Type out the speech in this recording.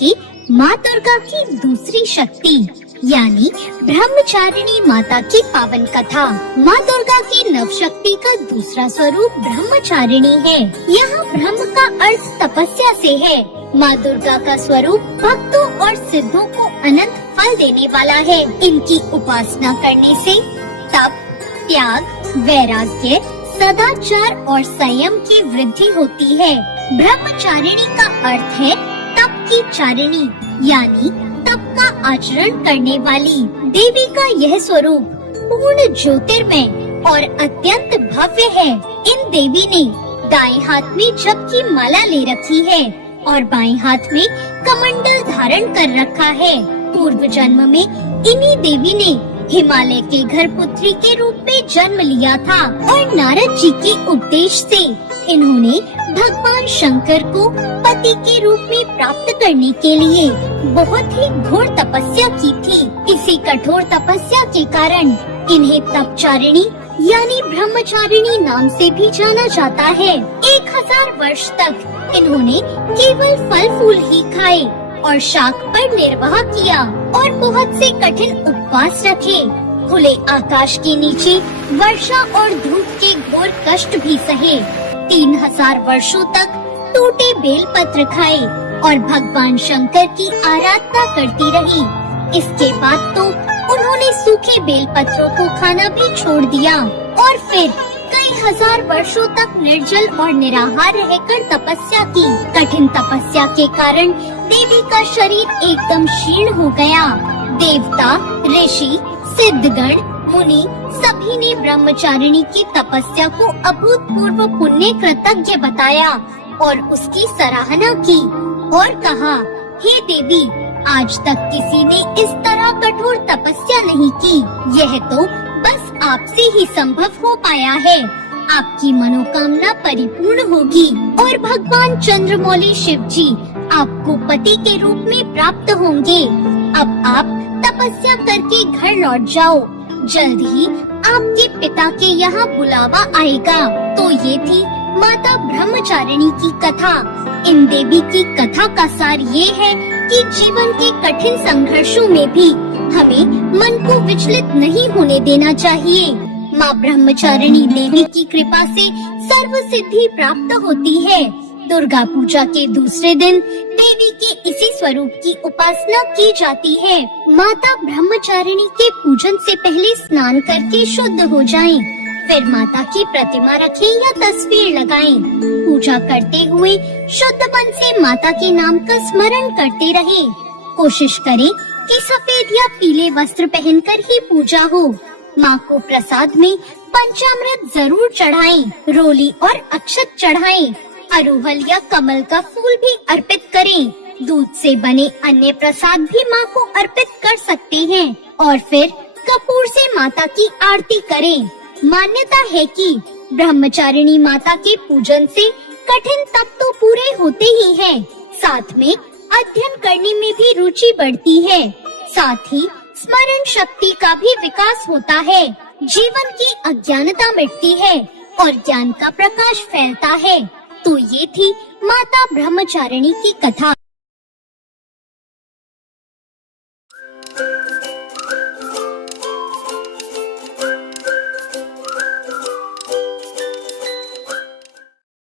कि माँ दुर्गा की दूसरी शक्ति यानी ब्रह्मचारिणी माता की पावन कथा। माँ दुर्गा की नव शक्ति का दूसरा स्वरूप ब्रह्मचारिणी है। यहाँ ब्रह्म का अर्थ तपस्या से है। माँ दुर्गा का स्वरूप भक्तों और सिद्धों को अनंत फल देने वाला है। इनकी उपासना करने से तप, त्याग, वैराग्य, सदाचार और संयम की वृद्धि होती है। ब्रह्मचारिणी का अर्थ है तप की चारिणी यानी तप का आचरण करने वाली। देवी का यह स्वरूप पूर्ण ज्योतिर्मय और अत्यंत भव्य है। इन देवी ने दाएं हाथ में जप की माला ले रखी है और बाएं हाथ में कमंडल धारण कर रखा है। पूर्व जन्म में इन्हीं देवी ने हिमालय के घर पुत्री के रूप में जन्म लिया था और नारद जी के उपदेश से इन्होंने भगवान शंकर को पति के रूप में प्राप्त करने के लिए बहुत ही घोर तपस्या की थी। इसी कठोर तपस्या के कारण इन्हें तपचारिणी यानी ब्रह्मचारिणी नाम से भी जाना जाता है। 1000 वर्ष तक इन्होंने केवल फल फूल ही खाए और शाक पर निर्वाह किया और बहुत से कठिन उपवास रखे। खुले आकाश के नीचे वर्षा और धूप के घोर कष्ट भी सहे। 3000 वर्षों तक टूटे बेल पत्र खाए और भगवान शंकर की आराधना करती रही। इसके बाद तो उन्होंने सूखे बेल पत्रों को खाना भी छोड़ दिया और फिर कई हजार वर्षों तक निर्जल और निराहार रहकर तपस्या की। कठिन तपस्या के कारण देवी का शरीर एकदम क्षीण हो गया। देवता, ऋषि, सिद्धगण, मुनि सभी ने ब्रह्मचारिणी की तपस्या को अभूतपूर्व पुण्य कृतज्ञ बताया और उसकी सराहना की और कहा, हे देवी, आज तक किसी ने इस तरह कठोर तपस्या नहीं की। यह तो बस आपसे ही संभव हो पाया है। आपकी मनोकामना परिपूर्ण होगी और भगवान चंद्रमौली शिव जी आपको पति के रूप में प्राप्त होंगे। अब आप तपस्या करके घर लौट जाओ। जल्द ही आपके पिता के यहाँ बुलावा आएगा। तो ये थी माता ब्रह्मचारिणी की कथा। इन देवी की कथा का सार ये है कि जीवन के कठिन संघर्षों में भी हमें मन को विचलित नहीं होने देना चाहिए। माँ ब्रह्मचारिणी देवी की कृपा से सर्व सिद्धि प्राप्त होती है। दुर्गा पूजा के दूसरे दिन देवी के इसी स्वरूप की उपासना की जाती है। माता ब्रह्मचारिणी के पूजन से पहले स्नान करके शुद्ध हो जाएं, फिर माता की प्रतिमा रखें या तस्वीर लगाएं। पूजा करते हुए शुद्ध मन से माता के नाम का स्मरण करते रहें। कोशिश करें कि सफेद या पीले वस्त्र पहनकर ही पूजा हो। माँ को प्रसाद में पंचामृत जरूर चढ़ाएं, रोली और अक्षत चढ़ाएं। अरुहल या कमल का फूल भी अर्पित करें। दूध से बने अन्य प्रसाद भी माँ को अर्पित कर सकते हैं और फिर कपूर से माता की आरती करें। मान्यता है कि ब्रह्मचारिणी माता के पूजन से कठिन तप तो पूरे होते ही हैं, साथ में अध्ययन करने में भी रुचि बढ़ती है। साथ ही स्मरण शक्ति का भी विकास होता है। जीवन की अज्ञानता मिटती है और ज्ञान का प्रकाश फैलता है। तो ये थी माता ब्रह्मचारिणी की कथा।